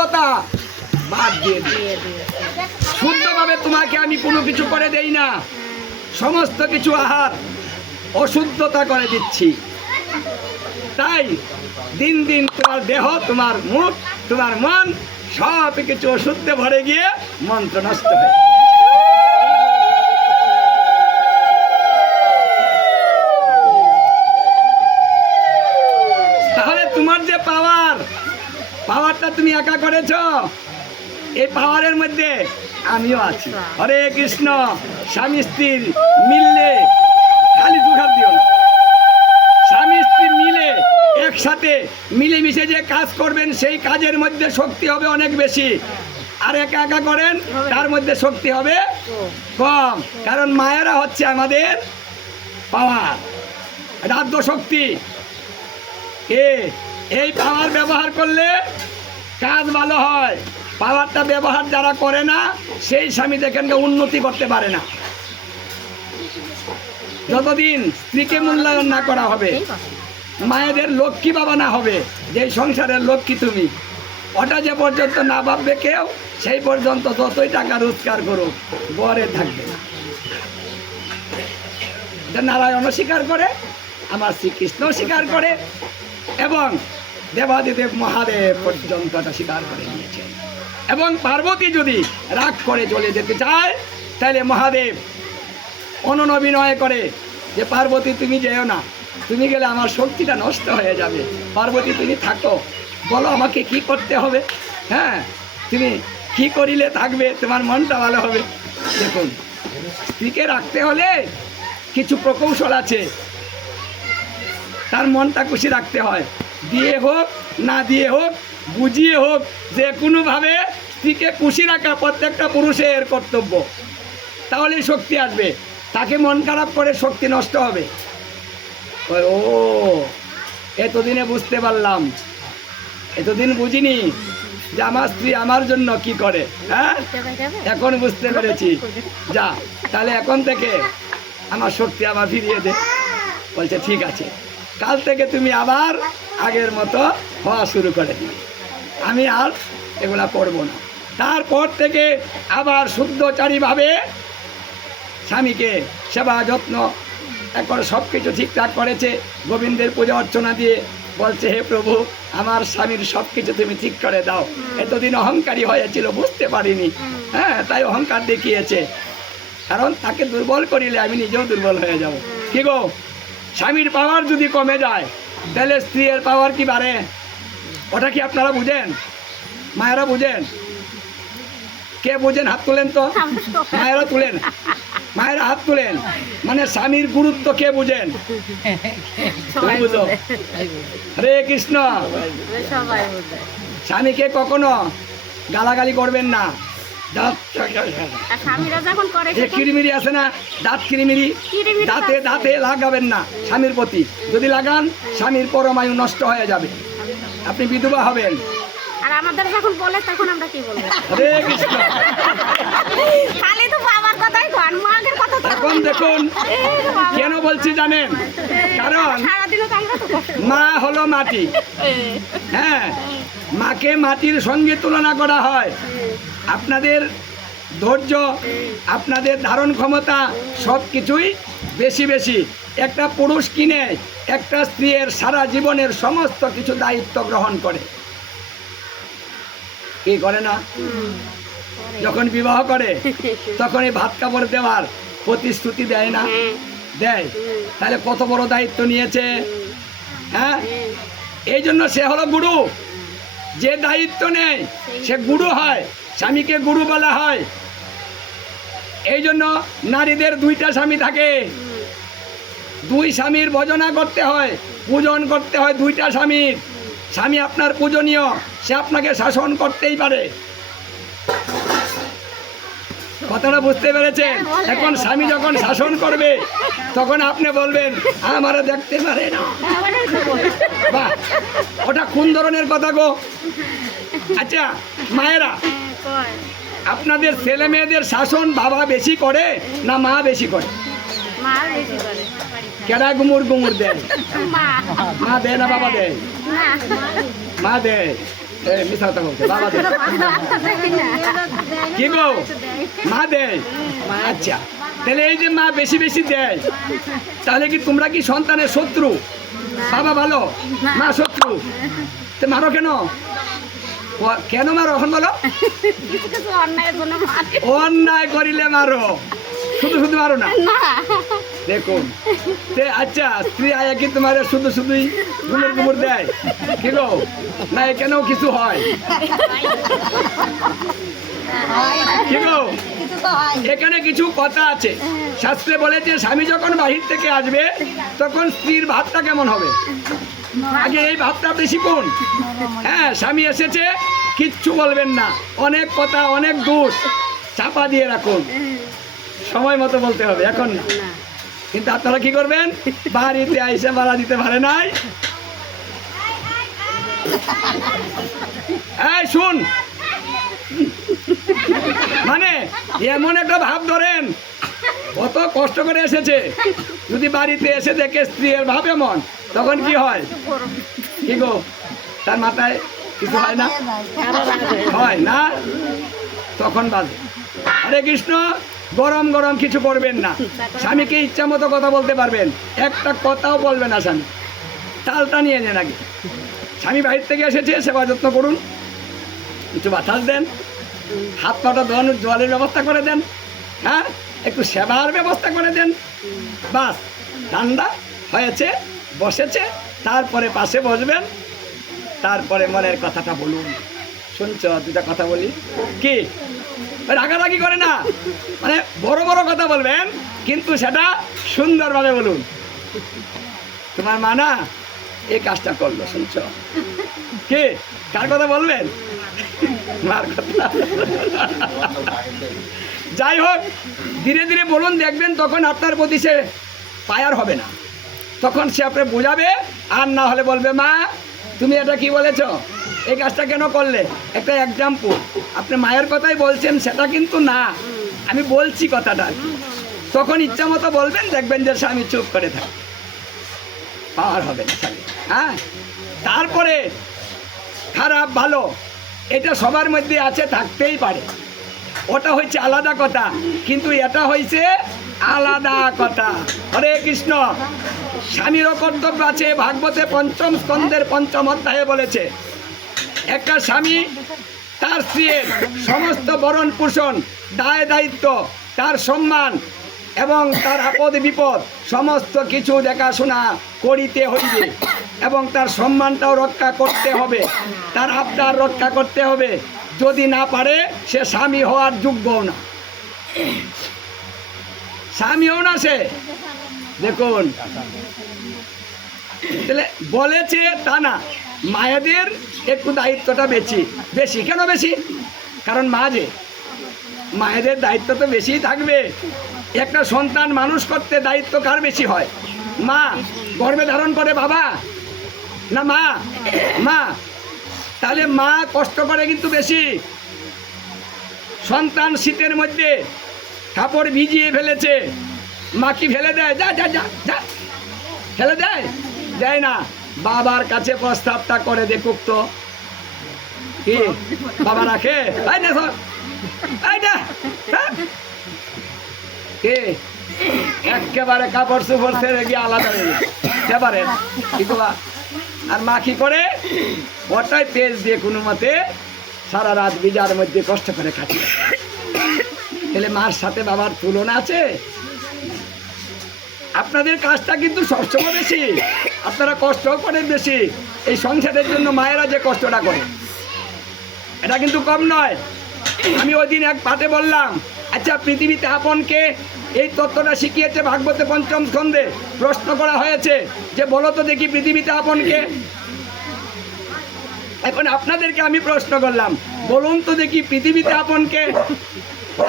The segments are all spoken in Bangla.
অশুদ্ধতা বাদ দিয়ে দিই। শুদ্ধভাবে তোমাকে আমি কোনো কিছু করে দেই না, সমস্ত কিছু আহার অশুদ্ধতা করে দিচ্ছি। তাই দিন দিন তোমার দেহ, তোমার মুখ, তোমার মন সব কিছু অশুদ্ধে ভরে গিয়ে মন্ত্র নষ্ট হয়। তাহলে তোমার যে পাওয়ারটা তুমি একা করেছ, এই পাওয়ারের মধ্যে আমিও আছি। হরে কৃষ্ণ। স্বামী স্ত্রীর মিললে, খালি দুঘাত দিও না, স্বামী স্ত্রী মিলে একসাথে মিলেমিশে যে কাজ করবেন সেই কাজের মধ্যে শক্তি হবে অনেক বেশি। আর একা একা করেন তার মধ্যে শক্তি হবে কম। কারণ মায়েরা হচ্ছে আমাদের পাওয়ার, রাজ্য শক্তি। এই পাওয়ার ব্যবহার করলে কাজ ভালো হয়। পাওয়ারটা ব্যবহার যারা করে না সেই স্বামী দেখেন উন্নতি করতে পারে না। যতদিন স্ত্রীকে মূল্যায়ন না করা হবে, মায়েদের লক্ষ্মী বাবা না হবে, যে সংসারের লক্ষ্মী তুমি, ওটা যে পর্যন্ত না ভাববে কেউ, সেই পর্যন্ত যতই টাকা রোজগার করুক গড়ে থাকবে না। নারায়ণও স্বীকার করে, আমার শ্রীকৃষ্ণ স্বীকার করে, এবং দেবাদিদেব মহাদেব পর্যন্ত এটা স্বীকার করে নিয়েছে। এবং পার্বতী যদি রাগ করে চলে যেতে চায়, তাহলে মহাদেব অনবিনয় করে যে পার্বতী তুমি যেও না, তুমি গেলে আমার শক্তিটা নষ্ট হয়ে যাবে। পার্বতী তুমি থাকো, বলো আমাকে কি করতে হবে, হ্যাঁ তুমি কি করিলে থাকবে, তোমার মনটা ভালো হবে। দেখুন, স্ত্রীকে রাখতে হলে কিছু প্রকৌশল আছে। তার মনটা খুশি রাখতে হয়, দিয়ে হোক না দিয়ে হোক, বুঝিয়ে হোক, যে কোনোভাবে স্ত্রীকে খুশি রাখা প্রত্যেকটা পুরুষের কর্তব্য। তাহলেই শক্তি আসবে। তাকে মন খারাপ করে শক্তি নষ্ট হবে। ও এতদিনে বুঝতে পারলাম, এতদিন বুঝিনি যে আমার স্ত্রী আমার জন্য কি করে। হ্যাঁ, এখন বুঝতে পেরেছি। যা, তাহলে এখন থেকে আমার শক্তি আবার ফিরিয়ে দে। বলছে ঠিক আছে, কাল থেকে তুমি আবার আগের মতো হওয়া শুরু করে দিই, আমি আর এগুলা করব না। তারপর থেকে আবার শুদ্ধচারীভাবে স্বামীকে সেবা যত্ন এখন সব কিছু ঠিকঠাক করেছে। গোবিন্দের পূজা অর্চনা দিয়ে বলছে, হে প্রভু, আমার স্বামীর সব কিছু তুমি ঠিক করে দাও। এতদিন অহংকারী হয়েছিল, বুঝতে পারিনি, হ্যাঁ, তাই অহংকার দেখিয়েছে। কারণ তাকে দুর্বল করিলে আমি নিজেও দুর্বল হয়ে যাব। কি গো, স্বামীর পাওয়ার যদি কমে যায় তাহলে স্ত্রীর পাওয়ার কি বাড়ে? ওটা কি আপনারা বুঝেন? মায়েরা বুঝেন? কে বুঝেন? হাত তুলেন তো। মায়েরা তুলেন, মায়েরা হাত তুলেন। মানে স্বামীর গুরুত্ব কে বুঝেন? তুমি বুঝো? হরে কৃষ্ণ। স্বামীকে কখনো গালাগালি করবেন না। কিরিমিরি আছে না, দাঁত কিরিমিরি, দাঁতে দাঁতে লাগাবেন না স্বামীর প্রতি। যদি লাগান, স্বামীর পরমায়ু নষ্ট হয়ে যাবে, আপনি বিধবা হবেন। আর আমাদের যখন বলে তখন আমরা কি বলবো? হরে কৃষ্ণ। খালি তো বাবার কথাই কন, মায়ের কথা তো। এখন দেখুন কেন বলছি জানেন? কারণ মা হলো মাটি। হ্যাঁ, মাকে মাটির সঙ্গে তুলনা করা হয়। আপনাদের ধৈর্য, আপনাদের ধারণ ক্ষমতা সব কিছুই বেশি বেশি। একটা পুরুষ কিনে একটা স্ত্রীর সারা জীবনের সমস্ত কিছু দায়িত্ব গ্রহণ করে, কি করে না? যখন বিবাহ করে তখন এই ভাত কাপড় দেওয়ার প্রতিশ্রুতি দেয় না? দেয়। তাহলে কত বড় দায়িত্ব নিয়েছে। হ্যাঁ, এই জন্য সে হলো গুরু। যে দায়িত্ব নেয় সে গুরু হয়, স্বামীকে গুরু বলা হয়। এই জন্য নারীদের দুইটা স্বামী থাকে, দুই স্বামীর ভজনা করতে হয়, পূজন করতে হয় দুইটা স্বামীর। স্বামী আপনার পূজনীয়, সে আপনাকে শাসন করতেই পারে। কথাটা বুঝতে পেরেছেন? এখন স্বামী যখন শাসন করবে তখন আপনি বলবেন আমারা দেখতে পারে না। বাহ, ওটা কোন ধরনের কথা গো? আচ্ছা মায়েরা, আপনাদের ছেলে মেয়েদের শাসন বাবা বেশি করে না মা বেশি করে? কেডা গুমুর গুমুর দেয়? মা দেয় না বাবা দেয়? মা দেয়। মিথ্যা কথা বলছে, বাবা দেয়। কি গো, মা দেয়? আচ্ছা, তাহলে এই যে মা বেশি বেশি দেয়, তাহলে কি তোমরা কি সন্তানের শত্রু? বাবা ভালো, মা শত্রু, তো মারো কেন? কেন মারো এখন বলো? অন্যায় করিলে মারো, শুধু শুধু মারো না। দেখুন, আচ্ছা স্ত্রী আয়া কি তোমার শুধু শুধুই গুমর গুমর দেয়? কি গো, না এখানেও কিছু হয়? কি গো, এখানে কিছু কথা আছে। শাস্ত্রে বলেছে স্বামী যখন বাহির থেকে আসবে তখন স্ত্রীর ভাবটা কেমন হবে? আগে এই ভাবটা বেশি কোন। হ্যাঁ, স্বামী এসেছে, কিচ্ছু বলবেন না, অনেক কথা অনেক দোষ চাপা দিয়ে রাখুন, সময় মতো বলতে হবে, এখন না। কিন্তু আপনারা কি করবেন? বাড়িতে আইসে ভাড়া দিতে পারে নাই। এই শুন, মানে এমন একটা ভাব ধরেন, কত কষ্ট করে এসেছে, যদি বাড়িতে এসে দেখে স্ত্রীর ভাব এমন, তখন কি হয়? কি গো, তার মাথায় কিছু হয় না? হয় না, তখন বাজে। হরে কৃষ্ণ, গরম গরম কিছু করবেন না। স্বামীকে ইচ্ছা মতো কথা বলতে পারবেন, একটা কথাও বলবে না স্বামী, তালটা নিয়ে নেন আগে। স্বামী বাইরে থেকে এসেছে, সেবা যত্ন করুন, কিছু বাতাস দেন, হাত পাটা ধোয়ানোর জলের ব্যবস্থা করে দেন, হ্যাঁ একটু সেবার ব্যবস্থা করে দেন, বাস ঠান্ডা হয়েছে, বসেছে, তারপরে পাশে বসবেন, তারপরে মনের কথাটা বলুন। শুনছ, দুটা কথা বলি, কি রাগারাগি করে না, মানে বড় বড় কথা বলবেন, কিন্তু সেটা সুন্দরভাবে বলুন। তোমার মা না এই কাজটা করলো, শুনছ? কি, কার কথা বলবেন? মার কথা। যাই হোক, ধীরে ধীরে বলুন, দেখবেন তখন আপনার প্রতি সে পায়ার হবে না, তখন সে আপনি বোঝাবে। আর না হলে বলবে, মা তুমি এটা কি বলেছ, এই কাজটা কেন করলে? একটা এক্সাম্পল, আপনি মায়ের কথাই বলছেন সেটা কিন্তু না, আমি বলছি কথাটা। তখন ইচ্ছা মতো বলবেন, দেখবেন যে স্বামী চুপ করে থাকে, পাওয়ার হবে না স্বামী। হ্যাঁ, তারপরে খারাপ ভালো এটা সবার মধ্যে আছে, থাকতেই পারে, ওটা হচ্ছে আলাদা কথা, কিন্তু এটা হয়েছে আলাদা কথা। হরে কৃষ্ণ, স্বামীরও কর্তব্য আছে। ভাগবতে ৫ম স্কন্ধের ৫ম অধ্যায়ে বলেছে, একটা স্বামী তার স্ত্রীর সমস্ত ভরণ পোষণ, দায় দায়িত্ব, তার সম্মান এবং তার আপদ বিপদ সমস্ত কিছু দেখাশোনা করিতে হইবে, এবং তার সম্মানটাও রক্ষা করতে হবে, তার আবদার রক্ষা করতে হবে। যদি না পারে সে স্বামী হওয়ার যোগ্যও না, স্বামীও না সে। দেখুন, তাহলে বলেছে তা না, মায়েদের একটু দায়িত্বটা বেশি। বেশি কেন বেশি? কারণ মা যে, মায়েদের দায়িত্ব তো বেশিই থাকবে। একটা সন্তান মানুষ করতে দায়িত্ব কার বেশি হয়? মা। গর্ভে ধারণ করে বাবা না মা? মা। তাহলে মা কষ্ট করে কিন্তু বেশি। সন্তান শীতের মধ্যে কাপড় ভিজিয়ে ফেলেছে, মা কি ফেলে দেয়? যা যা যা যা, ফেলে দেয়? দেয় না, বাবার কাছে প্রস্তাবটা করে দেখুক তো, কি বাবা রাখে? একেবারে কাপড় চোপড় ছেড়ে গিয়ে আলাদা হয়ে সেবারে কি করবা? আর মা কি করে? ওটাই পেজ দিয়ে কোনো মতে সারা রাত বিজার মধ্যে কষ্ট করে কাটিয়ে। তাহলে মার সাথে বাবার তুলনা আছে? আপনাদের কাজটা কিন্তু সবসময় বেশি, আপনারা কষ্ট করেন বেশি। এই সংসারের জন্য মায়েরা যে কষ্টটা করে এটা কিন্তু কম নয়। আমি ওই দিন এক পাঠে বললাম, আচ্ছা পৃথিবীতে আপনকে, এই তত্ত্বটা শিখিয়েছে ভাগবতে ৫ম স্কন্ধে। প্রশ্ন করা হয়েছে যে বলো তো দেখি পৃথিবীতে আপনকে। এখন আপনাদেরকে আমি প্রশ্ন করলাম, বলুন তো দেখি পৃথিবীতে আপনকে।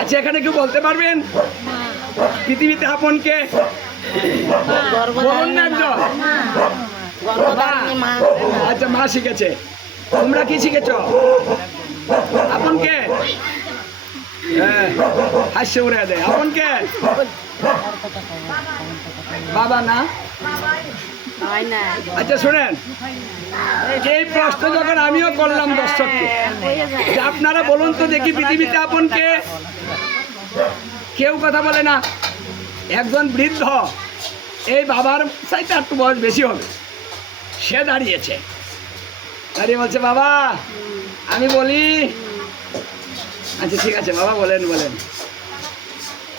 আচ্ছা এখানে কেউ বলতে পারবেন পৃথিবীতে আপনকে? বলুন না একজন। আচ্ছা মা শিখেছে, তোমরা কি শিখেছ? আপনকে? হ্যাঁ, হাস্য উড়ে দেয়। আপনকে? বাবা না? হয় না আচ্ছা শোনেন, এই প্রশ্ন যখন আমিও করলাম দর্শককে, হয়ে যায় যে আপনারা বলুন তো দেখি পৃথিবীতে আপনকে, কেউ কথা বলে না। একজন বৃদ্ধ, এই বাবার চাইতে একটু বয়স বেশি হবে, সে দাঁড়িয়েছে, দাঁড়িয়ে বলছে বাবা আমি বলি। আচ্ছা ঠিক আছে বাবা বলেন বলেন।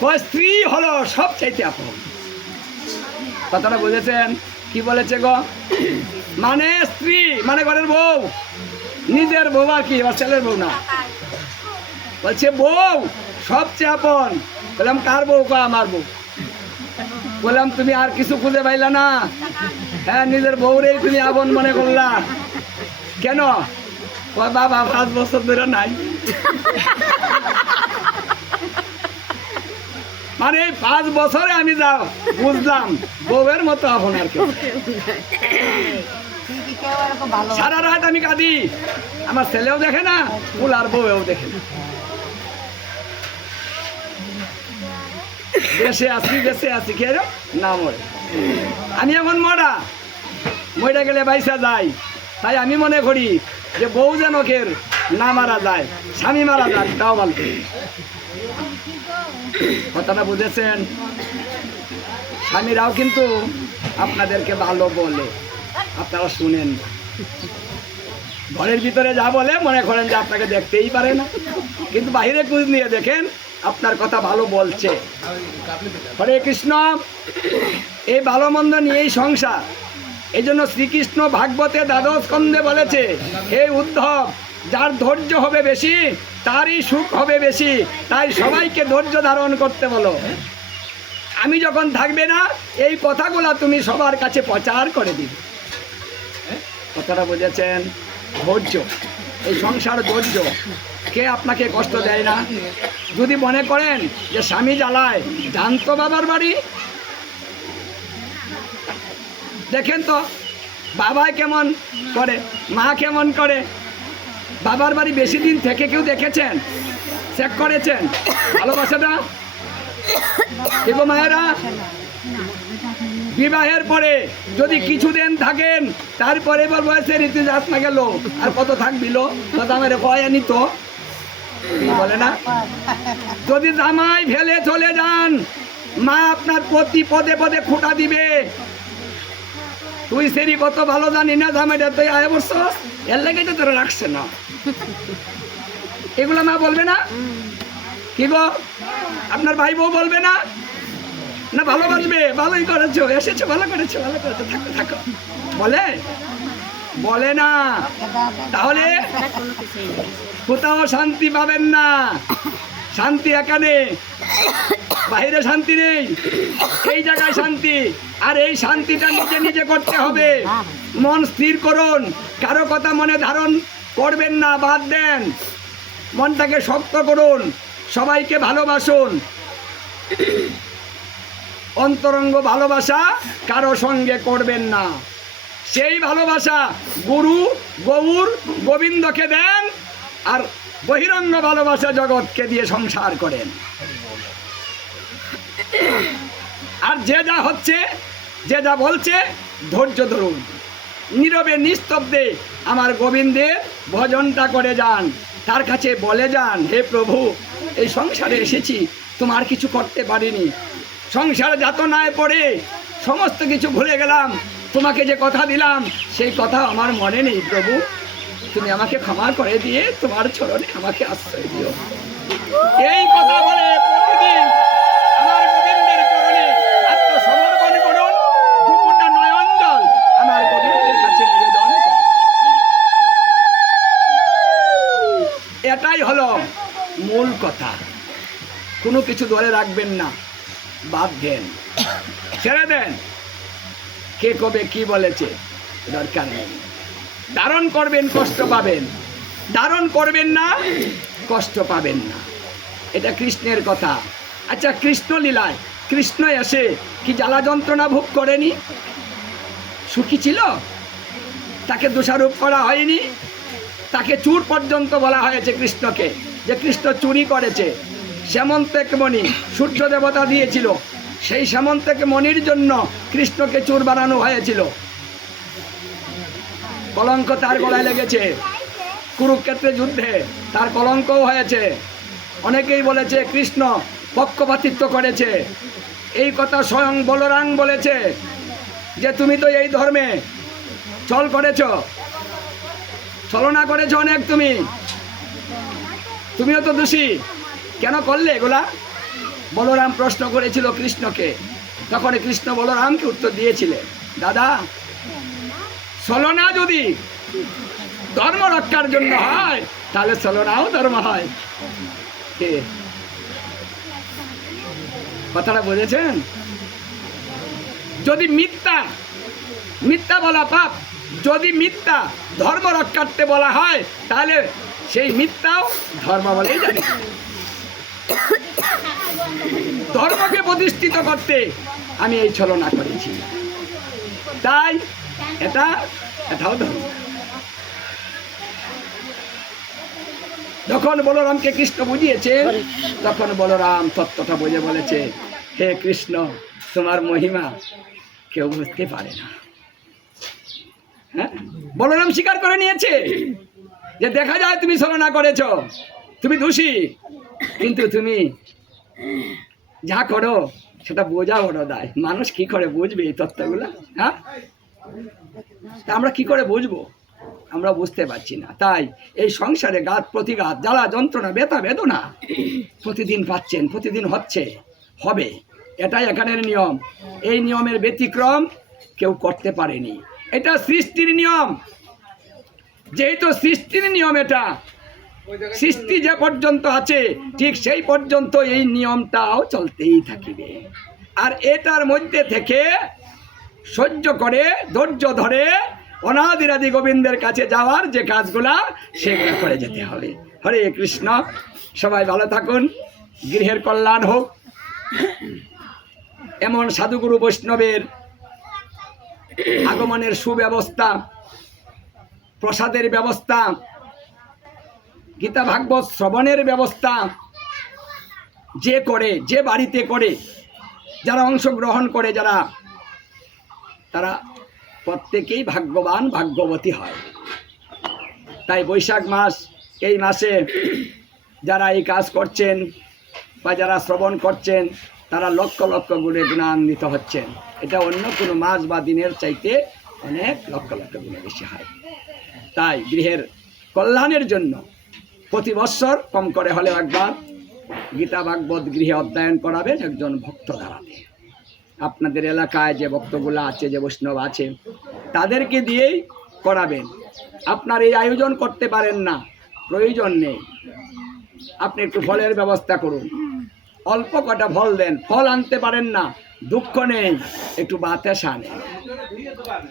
কয় স্ত্রী হলো সব চাইতে আপন। কথাটা বুঝেছেন? কি বলেছে গো? মানে স্ত্রী মানে ঘরের বউ, নিজের বউ আর কি, এবার ছেলের বউ না। বলছে বউ সবচেয়ে আপন। বললাম কার বউ? কয় আমার বউ। বললাম তুমি আর কিছু খুঁজে পাইলা না? হ্যাঁ নিজের বউরেই তুমি আপন মনে করলা কেন? কয় বাবা 5 বছর ধরে নাই। মানে এই 5 বছরে আমি যা বুঝলাম বউয়ের মতো আপন আর কেউ। সারা রাত আমি কাঁদি, আমার ছেলেও দেখে না, ফুলার বউও দেখে না। দেশে আছি কে না মরে। আমি এখন মরে গেলে বাইসা যাই, তাই আমি মনে করি যে বউ যেন কের না মারা যায়, স্বামী মারা যাক তাও ভালো। কথাটা বুঝেছেন? স্বামীরাও কিন্তু আপনাদেরকে ভালো বলে, আপনারা শুনেন। ঘরের ভিতরে যা বলে মনে করেন যে আপনাকে দেখতেই পারে না, কিন্তু বাইরে খোঁজ নিয়ে দেখেন আপনার কথা ভালো বলছে। হরে কৃষ্ণ। এই ভালো মন্দ নিয়েই সংসার। এই জন্য শ্রীকৃষ্ণ ভাগবতে 12 স্কন্ধে বলেছে, হে উদ্ধব, যার ধৈর্য হবে বেশি তারই সুখ হবে বেশি, তাই সবাইকে ধৈর্য ধারণ করতে বলো। আমি যখন থাকবে না এই কথাগুলো তুমি সবার কাছে প্রচার করে দিবে। কথাটা বুঝেছেন? ধৈর্য, এই সংসার ধৈর্য। কে আপনাকে কষ্ট দেয় না? যদি মনে করেন যে স্বামী জ্বালায়, যান তো বাবার বাড়ি, দেখেন তো বাবা কেমন করে, মা কেমন করে। বাবার বাড়ি বেশি দিন থেকে কেউ দেখেছেন? চেক করেছেন ভালোবাসাটা? দেখো মায়েরা, বিবাহের পরে যদি কিছুদিন থাকেন, তারপরে বলবো সে রীতি যাস না গেল, আর কত থাকবিল আমার কয় আনি তো বলে না। যদি জামাই ফেলে চলে যান, মা আপনার প্রতি পদে পদে খোঁটা দিবে, তুই সেরি কত ভালো জানি না, জামাইটা তুই আয় বসছস, এর লেগে তো তোরা রাখছে না। এগুলো মা বলবে না? কি গো আপনার ভাই বউ বলবে না? না ভালোবাসবে, ভালোই করেছো, এসেছো, ভালো করেছো, ভালো করেছো, থাকো থাকো বলে? বলে না। তাহলে কোথাও শান্তি পাবেন না। শান্তি এখানে, বাইরে শান্তি নেই, এই জায়গায় শান্তি। আর এই শান্তিটা নিজে নিজে করতে হবে। মন স্থির করুন, কারো কথা মনে ধারণ করবেন না, বাদ দেন। মনটাকে শক্ত করুন, সবাইকে ভালোবাসুন। অন্তরঙ্গ ভালোবাসা কারো সঙ্গে করবেন না। সেই ভালোবাসা গুরু গৌর গোবিন্দকে দেন, আর বহিরঙ্গ ভালোবাসা জগৎকে দিয়ে সংসার করেন। আর যে যা হচ্ছে, যে যা বলছে, ধৈর্য ধরুন, নীরবে নিস্তব্ধে আমার গোবিন্দের ভজনটা করে যান। তার কাছে বলে যান, হে প্রভু, এই সংসারে এসেছি, তোমার কিছু করতে পারিনি, সংসার যাতনায় পড়ে সমস্ত কিছু ভুলে গেলাম, তোমাকে যে কথা দিলাম সেই কথা আমার মনে নেই প্রভু, তুমি আমাকে ক্ষমা করে দিয়ে তোমার চরণে আমাকে আশ্রয় দিও। এই কথা বলে প্রতিদিন আমার গোবিন্দের চরণে আত্মসমর্পণ করুন, দুপুরটা নয়ন জল আমার গোবিন্দের কাছে নিবেদন করুন। এটাই হলো মূল কথা। কোনো কিছু ধরে রাখবেন না, বাদ দেন, ছেড়ে দেন। কে কবে কি বলেছে দরকার নেই। ধারণ করবেন, কষ্ট পাবেন, ধারণ করবেন না, কষ্ট পাবেন না। এটা কৃষ্ণের কথা। আচ্ছা, কৃষ্ণ লীলায় কৃষ্ণ এসে কি জ্বালা যন্ত্রণা ভোগ করেনি? সুখী ছিল? তাকে দোষারোপ করা হয়নি? তাকে চুর পর্যন্ত বলা হয়েছে কৃষ্ণকে, যে কৃষ্ণ চুরি করেছে। শ্যামন্তেক মণি সূর্য দেবতা দিয়েছিল, সেই শ্যামন্তেক মণির জন্য কৃষ্ণকে চোর বানানো হয়েছিল। কলঙ্ক তার গলায় লেগেছে। কুরুক্ষেত্রে যুদ্ধে তার কলঙ্কও হয়েছে। অনেকেই বলেছে কৃষ্ণ পক্ষপাতিত্ব করেছে। এই কথা স্বয়ং বলরাম বলেছে যে তুমি তো এই ধর্মে ছল করেছ, ছলনা করেছ অনেক, তুমিও তো দোষী, কেন করলে এগুলা? বলরাম প্রশ্ন করেছিল কৃষ্ণকে। তখন কৃষ্ণ বলরামকে উত্তর দিয়েছিলেন, দাদা, ছলনা যদি ধর্ম রক্ষার জন্য হয় তাহলে ছলনাও ধর্ম হয়। কে কথাটা বুঝেছেন? যদি মিথ্যা বলা পাপ, যদি মিথ্যা ধর্ম রক্ষার্থে বলা হয় তাহলে সেই মিথ্যাও ধর্ম বলেই জানি। ধর্মকে প্রতিষ্ঠিত করতে আমি এই ছলনা করেছি, তাই এটাও ধর্ম। যখন বলরামকে কৃষ্ণ বুঝিয়েছে তখন বলরাম তত্ত্বটা বুঝে বলেছে, হে কৃষ্ণ, তোমার মহিমা কেউ বুঝতে পারে না। হ্যাঁ, বলরাম স্বীকার করে নিয়েছে যে দেখা যায় তুমি ছলনা করেছ, তুমি দোষী, কিন্তু তুমি যা করো সেটা বোঝা বড় দায়। মানুষ কি করে বুঝবে এই তত্ত্বগুলো? হ্যাঁ, তা আমরা কি করে বুঝবো? আমরা বুঝতে পারছি না। তাই এই সংসারে ঘাত প্রতিঘাত, জ্বালা যন্ত্রণা, ব্যথা বেদনা প্রতিদিন পাচ্ছেন, প্রতিদিন হবে। এটাই এখানের নিয়ম। এই নিয়মের ব্যতিক্রম কেউ করতে পারেনি। এটা সৃষ্টির নিয়ম। যেহেতু সৃষ্টির নিয়ম, এটা সৃষ্টি যে পর্যন্ত আছে ঠিক সেই পর্যন্ত এই নিয়মটাও চলতেই থাকিবে। আর এটার মধ্যে থেকে সহ্য করে, ধৈর্য ধরে অনাদিরাদি গোবিন্দের কাছে যাওয়ার যে কাজগুলা, সেগুলো করে যেতে হবে। হরে কৃষ্ণ। সবাই ভালো থাকুন, গৃহের কল্যাণ হোক। এমন সাধুগুরু বৈষ্ণবের আগমনের সুব্যবস্থা, প্রসাদের ব্যবস্থা, গীতা ভাগবত শ্রবণের ব্যবস্থা যে বাড়িতে করে, যারা অংশগ্রহণ করে, তারা প্রত্যেকেই ভাগ্যবান, ভাগ্যবতী হয়। তাই বৈশাখ মাস, এই মাসে যারা এই কাজ করছেন বা যারা শ্রবণ করছেন, তারা লক্ষ লক্ষ গুণে গুণান্বিত হচ্ছেন। এটা অন্য কোনো মাস বা দিনের চাইতে অনেক লক্ষ লক্ষ গুণে বেশি হয়। তাই গৃহের কল্যাণের জন্য প্রতি বৎসর কম করে হলেও একবার গীতা ভাগবত গৃহে অধ্যয়ন করাবেন একজন ভক্ত দ্বারাতে। আপনাদের এলাকায় যে ভক্তগুলো আছে, যে বৈষ্ণব আছে, তাদেরকে দিয়েই করাবেন। আপনার এই আয়োজন করতে পারেন না, প্রয়োজন নেই। আপনি একটু ফলের ব্যবস্থা করুন, অল্প কটা ফল দেন। ফল আনতে পারেন না, দুঃখ নেই, একটু বাতাসা আনেন,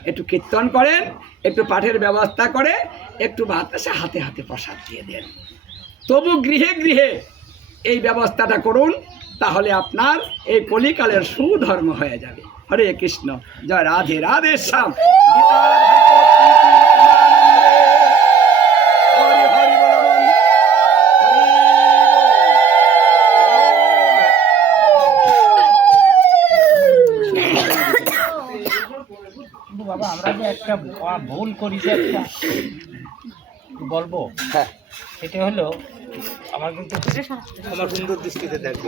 একটু কীর্তন করেন, একটু পাঠের ব্যবস্থা করে, একটু বাতাসা হাতে হাতে প্রসাদ দিয়ে দেন। তবু গৃহে গৃহে এই ব্যবস্থাটা করুন, তাহলে আপনার এই কলিকালের সুধর্ম হয়ে যাবে। হরে কৃষ্ণ। জয় রাধে রাধে শ্যাম। বাবা, আমরা যে একটা ভুল করেছি, একটা বলবো, হ্যাঁ, সেটা হলো আমার কিন্তু সুন্দর দৃষ্টিতে দেখবে।